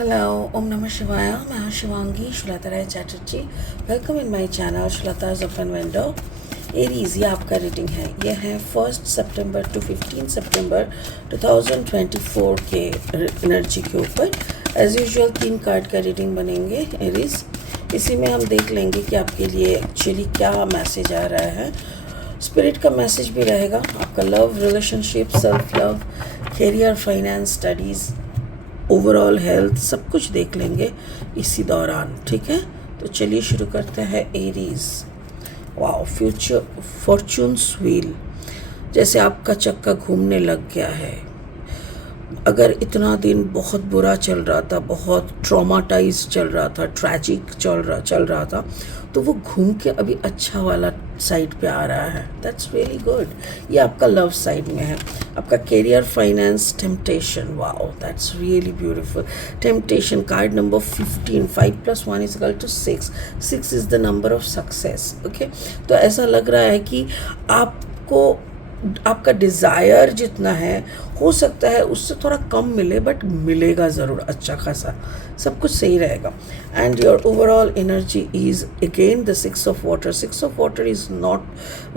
Hello, Om Namah Shivaya. मैं हूँ Shivangi Shulata Rai Chatterjee. Welcome in my channel Shulata's open window. Aries ये आपका रीडिंग है. ये है 1 सितंबर टू 15 सितंबर 2024 के एनर्जी के ऊपर. एज यूजुअल 3 कार्ड का रीडिंग बनेंगे एरीज. इसी में हम देख लेंगे कि आपके लिए एक्चुअली क्या मैसेज आ रहा है. स्पिरिट का मैसेज भी रहेगा. आपका love, relationship, self love, career, finance, studies, overall health, सब कुछ देख लेंगे इसी दौरान. ठीक है, तो चलिए शुरू करते हैं. Aries, wow, future fortunes wheel. जैसे आपका चक्का घूमने लग गया है. अगर इतना दिन बहुत बुरा चल रहा था, बहुत ट्रॉमाटाइज चल रहा था, ट्रैजिक चल रहा था, तो वो घूम के अभी अच्छा वाला साइड पे आ रहा है. That's really good. ये आपका लव साइड में है. आपका career, finance, temptation, wow, that's really beautiful. Temptation card number 15. 5 + 1 = 6. 6 is the number of success. Okay, तो ऐसा लग रहा है कि आपको आपका डिज़ायर जितना है, हो सकता है उससे थोड़ा कम मिले, बट मिलेगा ज़रूर अच्छा खासा. सब कुछ सही रहेगा. And your overall energy is again the 6 of water. 6 of water is not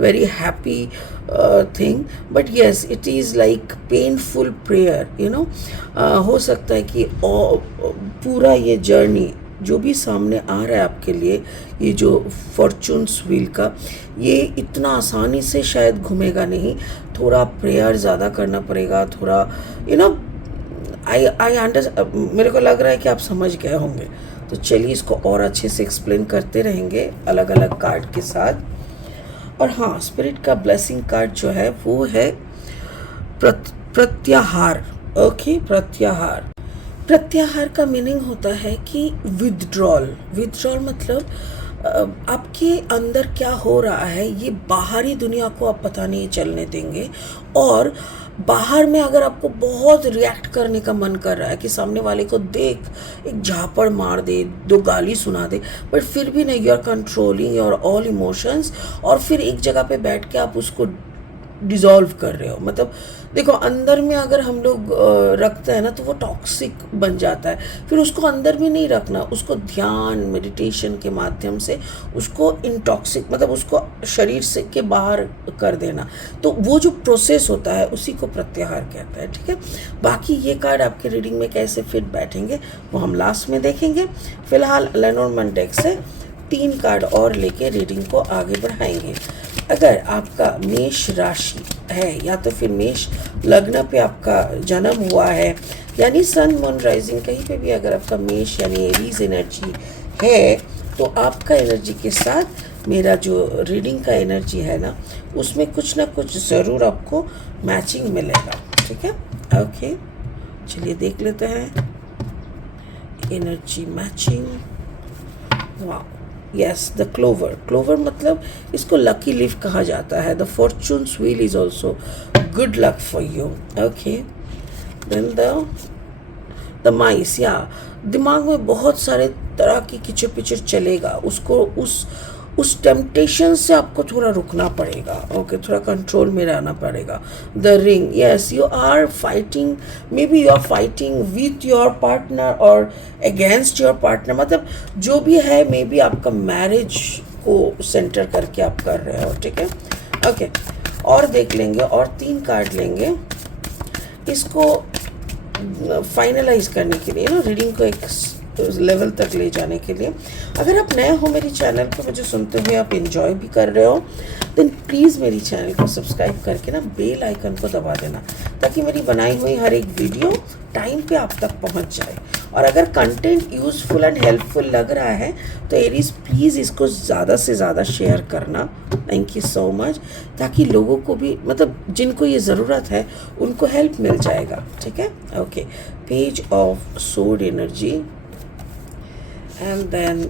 very happy thing, but yes it is like painful prayer, you know. हो सकता है कि पूरा ये जर्नी जो भी सामने आ रहा है आपके लिए, ये जो फॉर्चून्स व्हील का, ये इतना आसानी से शायद घूमेगा नहीं. थोड़ा प्रेयर ज़्यादा करना पड़ेगा. थोड़ा यू नो आई मेरे को लग रहा है कि आप समझ गए होंगे. तो चलिए इसको और अच्छे से एक्सप्लेन करते रहेंगे अलग अलग कार्ड के साथ. और हाँ, स्पिरिट का ब्लेसिंग कार्ड जो है वो है प्रत्याहार. ओके, प्रत्याहार. प्रत्याहार का मीनिंग होता है कि विथड्रॉल. विथड्रॉल मतलब आपके अंदर क्या हो रहा है ये बाहरी दुनिया को आप पता नहीं चलने देंगे. और बाहर में अगर आपको बहुत रिएक्ट करने का मन कर रहा है कि सामने वाले को देख एक झापड़ मार दे, 2 गाली सुना दे, बट फिर भी नहीं, you are controlling your all emotions. और फिर एक जगह पे बैठ के आप उसको डिज़ोल्व कर रहे हो. मतलब देखो, अंदर में अगर हम लोग रखते हैं ना तो वो टॉक्सिक बन जाता है. फिर उसको अंदर में नहीं रखना, उसको ध्यान, मेडिटेशन के माध्यम से उसको इनटॉक्सिक, मतलब उसको शरीर से के बाहर कर देना. तो वो जो प्रोसेस होता है उसी को प्रत्याहार कहता है. ठीक है, बाकी ये कार्ड आपके रीडिंग में कैसे फिट बैठेंगे वो हम लास्ट में देखेंगे. फिलहाल लेनोर्मैंड डेक से 3 कार्ड और लेके रीडिंग को आगे बढ़ाएंगे. अगर आपका मेष राशि है या तो फिर मेष लग्न पे आपका जन्म हुआ है, यानी सन, मून, राइजिंग कहीं पे भी अगर आपका मेष यानी एरीज एनर्जी है, तो आपका एनर्जी के साथ मेरा जो रीडिंग का एनर्जी है ना, उसमें कुछ ना कुछ ज़रूर आपको मैचिंग मिलेगा. ठीक है, ओके, चलिए देख लेते हैं. एनर्जी मैचिंग, वाह, यस, द क्लोवर. क्लोवर मतलब इसको लकी लीफ कहा जाता है. The fortune's wheel is also good luck for you. Okay, then the mice. या दिमाग में बहुत सारे तरह की किचर पिचर चलेगा, उसको उस टेम्पटेशन से आपको थोड़ा रुकना पड़ेगा. ओके, थोड़ा कंट्रोल में रहना पड़ेगा. The ring, yes, you are fighting, maybe you are fighting with your partner और अगेंस्ट योर पार्टनर. मतलब जो भी है, मे बी आपका मैरिज को सेंटर करके आप कर रहे हो. ठीक है, ओके, और देख लेंगे और 3 कार्ड लेंगे इसको फाइनलाइज करने के लिए ना, रीडिंग को एक लेवल तक ले जाने के लिए. अगर आप नए हो मेरी चैनल को, मुझे सुनते हुए आप एंजॉय भी कर रहे हो, देन प्लीज़ मेरी चैनल को सब्सक्राइब करके ना बेल आइकन को दबा देना, ताकि मेरी बनाई हुई हर एक वीडियो टाइम पे आप तक पहुंच जाए. और अगर कंटेंट यूज़फुल एंड हेल्पफुल लग रहा है तो एरीज प्लीज़ इसको ज़्यादा से ज़्यादा शेयर करना. थैंक यू सो मच, ताकि लोगों को भी, मतलब जिनको ये ज़रूरत है उनको हेल्प मिल जाएगा. ठीक है, okay. Page of sword energy, and then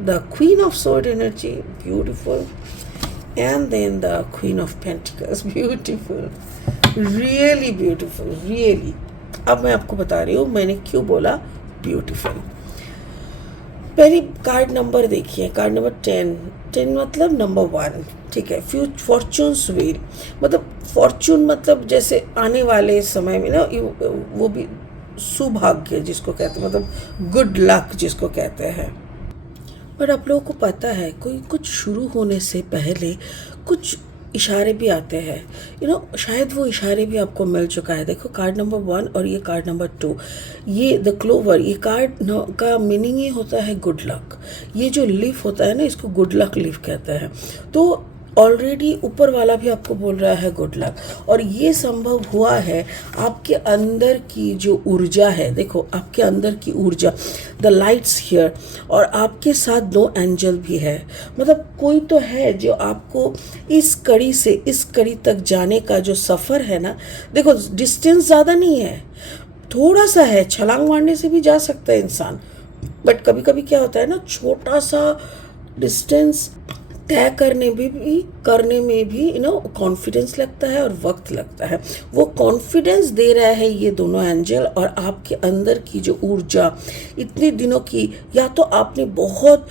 the Queen of Sword energy, beautiful, and then the Queen of Pentacles, beautiful, really beautiful, really. अब मैं आपको बता रही हूँ मैंने क्यों बोला ब्यूटीफुल. पहली कार्ड नंबर देखिए, कार्ड नंबर 10. 10 मतलब नंबर 1. ठीक है, फॉर्चून्स व्हील मतलब फॉर्चून मतलब जैसे आने वाले समय में ना, वो भी सौभाग्य जिसको कहते हैं, मतलब गुड लक जिसको कहते हैं। पर आप लोगों को पता है कोई कुछ शुरू होने से पहले कुछ इशारे भी आते हैं, शायद वो इशारे भी आपको मिल चुका है। देखो कार्ड नंबर 1 और ये कार्ड नंबर 2, ये द क्लोवर, ये कार्ड का मीनिंग ही होता है गुड लक। ये जो लीफ होता है ना, इसको गुड लक लीफ कहते हैं। तो ऑलरेडी ऊपर वाला भी आपको बोल रहा है गुड लक, और ये संभव हुआ है आपके अंदर की जो ऊर्जा है। देखो आपके अंदर की ऊर्जा, द लाइट्स हियर, और आपके साथ 2 एंजल भी है। मतलब कोई तो है जो आपको इस कड़ी से इस कड़ी तक जाने का जो सफ़र है ना, देखो डिस्टेंस ज़्यादा नहीं है, थोड़ा सा है, छलांग मारने से भी जा सकता है इंसान। बट कभी कभी क्या होता है ना, छोटा सा डिस्टेंस तय करने में भी कॉन्फिडेंस लगता है और वक्त लगता है। वो कॉन्फिडेंस दे रहा है ये दोनों एंजल, और आपके अंदर की जो ऊर्जा इतने दिनों की, या तो आपने बहुत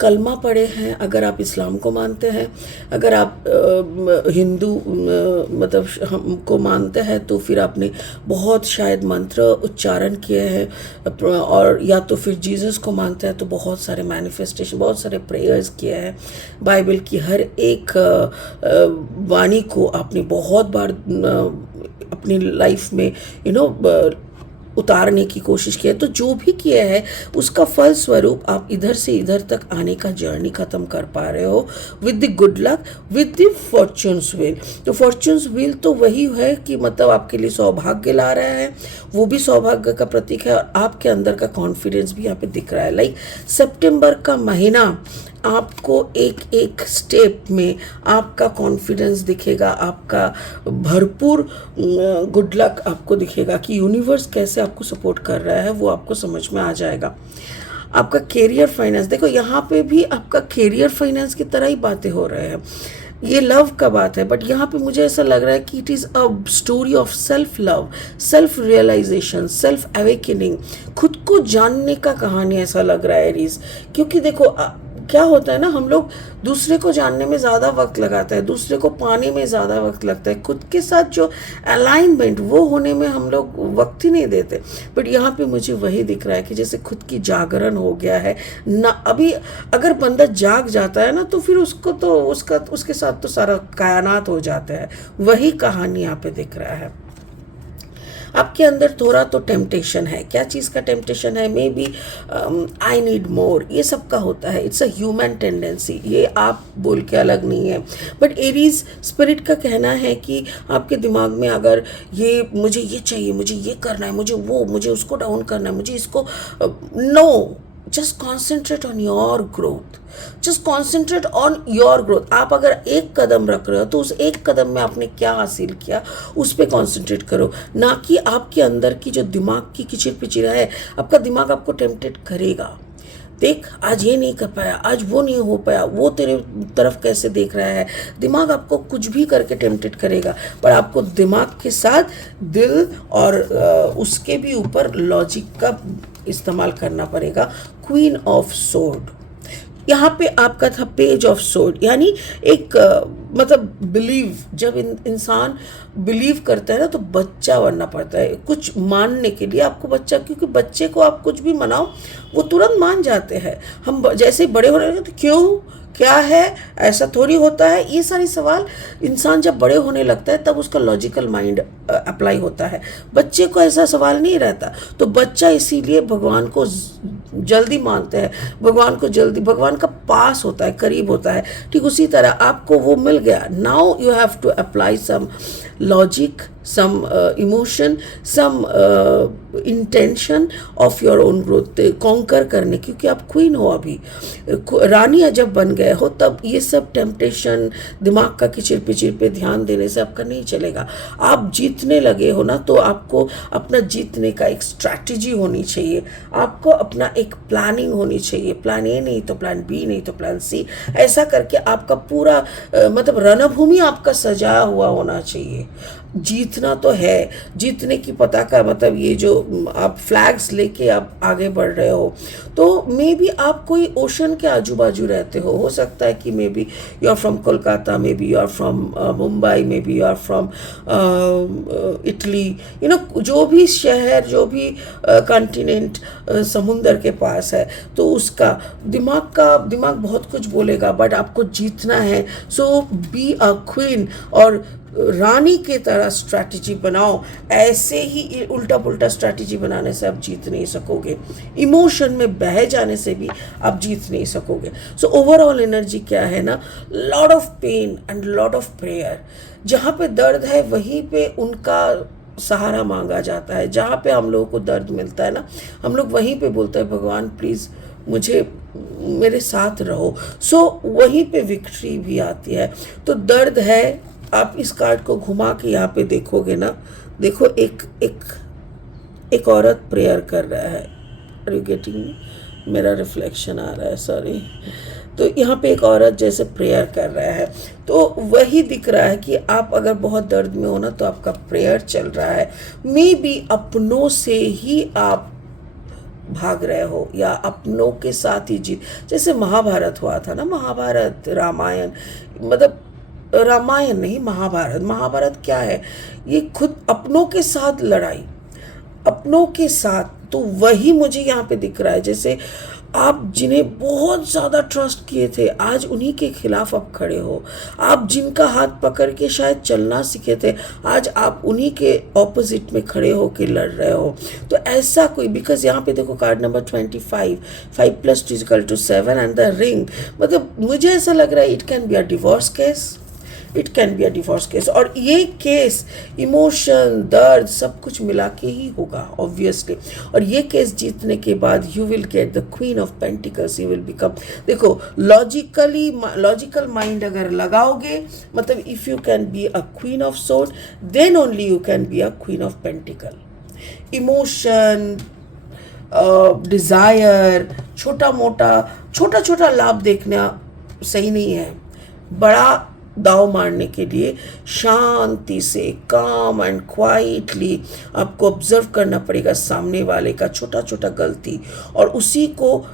कलमा पढ़े हैं अगर आप इस्लाम को मानते हैं, अगर आप हिंदू मतलब हमको मानते हैं तो फिर आपने बहुत शायद मंत्र उच्चारण किए हैं, और या तो फिर जीसस को मानते हैं तो बहुत सारे मैनिफेस्टेशन, बहुत सारे प्रेयर्स किए हैं। बाइबल की हर एक वाणी को आपने बहुत बार अपनी लाइफ में उतारने की कोशिश की है। तो जो भी किया है उसका फल स्वरूप आप इधर से इधर तक आने का जर्नी खत्म कर पा रहे हो with the good luck, with the fortunes wheel. तो फॉर्च्यून्स व्हील तो वही है कि मतलब आपके लिए सौभाग्य ला रहा है, वो भी सौभाग्य का प्रतीक है, और आपके अंदर का कॉन्फिडेंस भी यहाँ पे दिख रहा है। लाइक सितंबर का महीना आपको एक एक स्टेप में आपका कॉन्फिडेंस दिखेगा, आपका भरपूर गुड लक आपको दिखेगा कि यूनिवर्स कैसे आपको सपोर्ट कर रहा है, वो आपको समझ में आ जाएगा। आपका कैरियर फाइनेंस, देखो यहाँ पे भी आपका कैरियर फाइनेंस की तरह ही बातें हो रहे हैं। ये लव का बात है, बट यहाँ पे मुझे ऐसा लग रहा है कि it is a story of self love, self realisation, self awakening, खुद को जानने का कहानी ऐसा लग रहा है एरीज। क्योंकि देखो क्या होता है ना, हम लोग दूसरे को जानने में ज़्यादा वक्त लगाते हैं, दूसरे को पाने में ज़्यादा वक्त लगता है, खुद के साथ जो अलाइनमेंट वो होने में हम लोग वक्त ही नहीं देते। बट यहाँ पे मुझे वही दिख रहा है कि जैसे खुद की जागरण हो गया है ना। अभी अगर बंदा जाग जाता है ना तो फिर उसको तो उसके साथ तो सारा कायनात हो जाता है। वही कहानी यहाँ पे दिख रहा है। आपके अंदर थोड़ा तो टेम्पटेशन है। क्या चीज़ का टेम्पटेशन है? May B I need more, ये सब का होता है। इट्स अ ह्यूमन टेंडेंसी, ये आप बोल के अलग नहीं है। बट एरीज स्पिरिट का कहना है कि आपके दिमाग में अगर मुझे ये चाहिए, मुझे ये करना है, मुझे उसको डाउन करना है, मुझे इसको no, just concentrate on your growth, just concentrate on your growth. आप अगर एक कदम रख रहे हो तो उस एक कदम में आपने क्या हासिल किया उस पर कॉन्सेंट्रेट करो, ना कि आपके अंदर की जो दिमाग की किचिर पिचिरा है। आपका दिमाग आपको टेम्पटेट करेगा, देख आज ये नहीं कर पाया, आज वो नहीं हो पाया, वो तेरे तरफ कैसे देख रहा है। दिमाग आपको कुछ भी करके टेम्पटेट करेगा, पर आपको दिमाग के साथ दिल और उसके भी ऊपर लॉजिक का इस्तेमाल करना पड़ेगा। क्वीन ऑफ सोर्ड, यहाँ पे आपका था पेज ऑफ सोर्ड, यानी एक मतलब बिलीव, जब इंसान बिलीव करता है ना तो बच्चा बनना पड़ता है कुछ मानने के लिए आपको बच्चा, क्योंकि बच्चे को आप कुछ भी मनाओ वो तुरंत मान जाते हैं। हम जैसे बड़े हो रहे हैं तो क्यों, क्या है, ऐसा थोड़ी होता है, ये सारे सवाल इंसान जब बड़े होने लगता है तब उसका लॉजिकल माइंड अप्लाई होता है। बच्चे को ऐसा सवाल नहीं रहता, तो बच्चा इसीलिए भगवान को जल्दी मानते हैं, भगवान का पास होता है, करीब होता है। ठीक उसी तरह आपको वो मिल गया, now you have to apply some logic, some emotion, some intention of your own growth, conquer करने, क्योंकि आप क्वीन हो, अभी रानी जब बन गए हो तब ये सब टेम्पटेशन, दिमाग का किचिर पिचिर पे ध्यान देने से आपका नहीं चलेगा। आप जीतने लगे हो ना तो आपको अपना जीतने का एक स्ट्रैटेजी होनी चाहिए, आपको अपना एक प्लानिंग होनी चाहिए। प्लान ए नहीं तो प्लान बी, नहीं तो प्लान सी, ऐसा करके आपका पूरा मतलब रणभूमि आपका सजाया हुआ होना चाहिए। जीत जीतना तो है, जीतने की पताका मतलब ये जो आप फ्लैग्स लेके आप आगे बढ़ रहे हो, तो मे बी आप कोई ओशन के आजू बाजू रहते हो सकता है कि maybe you are from Kolkata, maybe you are from Mumbai, maybe you are from Italy, जो भी शहर, जो भी कॉन्टिनेंट समुंदर के पास है, तो उसका दिमाग बहुत कुछ बोलेगा, बट आपको जीतना है। सो बी अ क्वीन और रानी के तरह स्ट्रैटेजी बनाओ। ऐसे ही उल्टा पुल्टा स्ट्रैटेजी बनाने से आप जीत नहीं सकोगे, इमोशन में बह जाने से भी आप जीत नहीं सकोगे। सो ओवरऑल एनर्जी क्या है ना, lot of pain and lot of prayer. जहाँ पे दर्द है वहीं पे उनका सहारा मांगा जाता है। जहाँ पे हम लोगों को दर्द मिलता है ना, हम लोग वहीं पे बोलते हैं भगवान प्लीज़ मुझे, मेरे साथ रहो। सो वहीं पे विक्ट्री भी आती है। तो दर्द है, आप इस कार्ड को घुमा के यहाँ पे देखोगे ना, देखो एक औरत प्रेयर कर रहा है। आर यू गेटिंग, मेरा रिफ्लेक्शन आ रहा है, सॉरी। तो यहाँ पे एक औरत जैसे प्रेयर कर रहा है, तो वही दिख रहा है कि आप अगर बहुत दर्द में हो ना, तो आपका प्रेयर चल रहा है। मे बी अपनों से ही आप भाग रहे हो या अपनों के साथ ही जीत, जैसे महाभारत हुआ था ना, महाभारत रामायण, मतलब रामायण नहीं, महाभारत क्या है, ये खुद अपनों के साथ लड़ाई, अपनों के साथ। तो वही मुझे यहाँ पे दिख रहा है, जैसे आप जिन्हें बहुत ज़्यादा ट्रस्ट किए थे, आज उन्हीं के खिलाफ आप खड़े हो। आप जिनका हाथ पकड़ के शायद चलना सीखे थे, आज आप उन्हीं के ऑपोजिट में खड़े हो के लड़ रहे हो। तो ऐसा कोई, बिकॉज यहाँ पे देखो card number 25, 5 + 2 = 7 and the ring, मतलब मुझे ऐसा लग रहा है it can be a divorce case, it can be a divorce case. और ये केस इमोशन, दर्द सब कुछ मिला के ही होगा ऑब्वियसली। और ये केस जीतने के बाद you will get the queen of pentacles, you will become, देखो लॉजिकल माइंड अगर लगाओगे, मतलब if you can be a queen of sword, then only you can be a queen of pentacle. Emotion, desire, छोटा छोटा लाभ देखना सही नहीं है। बड़ा दाव मारने के लिए शांति से, काम एंड क्वाइटली आपको ऑब्जर्व करना पड़ेगा सामने वाले का छोटा छोटा गलती, और उसी को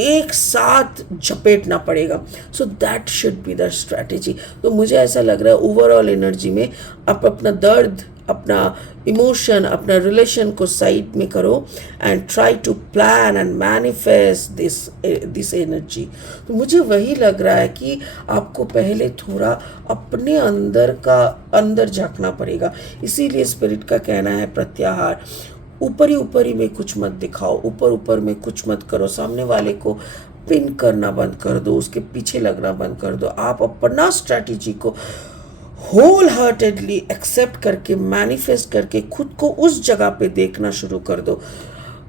एक साथ झपेटना पड़ेगा। So that should be the strategy. तो मुझे ऐसा लग रहा है ओवरऑल एनर्जी में आप अपना दर्द, अपना इमोशन, अपना रिलेशन को साइड में करो and try to plan and manifest this energy. तो मुझे वही लग रहा है कि आपको पहले थोड़ा अपने अंदर झांकना पड़ेगा। इसीलिए स्पिरिट का कहना है प्रत्याहार, ऊपर ही में कुछ मत दिखाओ, ऊपर में कुछ मत करो, सामने वाले को पिन करना बंद कर दो, उसके पीछे लगना बंद कर दो। आप अपना स्ट्रैटेजी को होल हार्टेडली एक्सेप्ट करके, मैनिफेस्ट करके खुद को उस जगह पे देखना शुरू कर दो।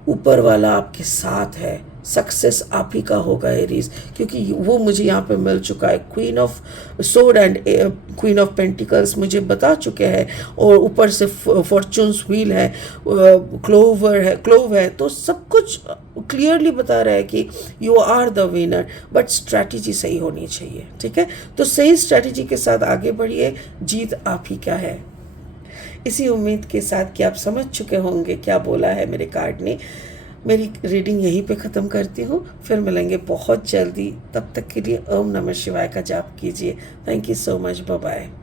ऊपर वाला आपके साथ है, सक्सेस आप ही का होगा एरीज, क्योंकि वो मुझे यहाँ पे मिल चुका है। Queen of sword and queen of pentacles मुझे बता चुके हैं, और ऊपर से फॉर्चून्स व्हील है, क्लोव है, तो सब कुछ क्लियरली बता रहा है कि you are the winner, but strategy सही होनी चाहिए। ठीक है, तो सही स्ट्रैटेजी के साथ आगे बढ़िए, जीत आप ही का है। इसी उम्मीद के साथ कि आप समझ चुके होंगे क्या बोला है मेरे कार्ड ने, मेरी रीडिंग यहीं पे ख़त्म करती हूँ। फिर मिलेंगे बहुत जल्दी, तब तक के लिए ओम नमः शिवाय का जाप कीजिए। Thank you so much, bye bye.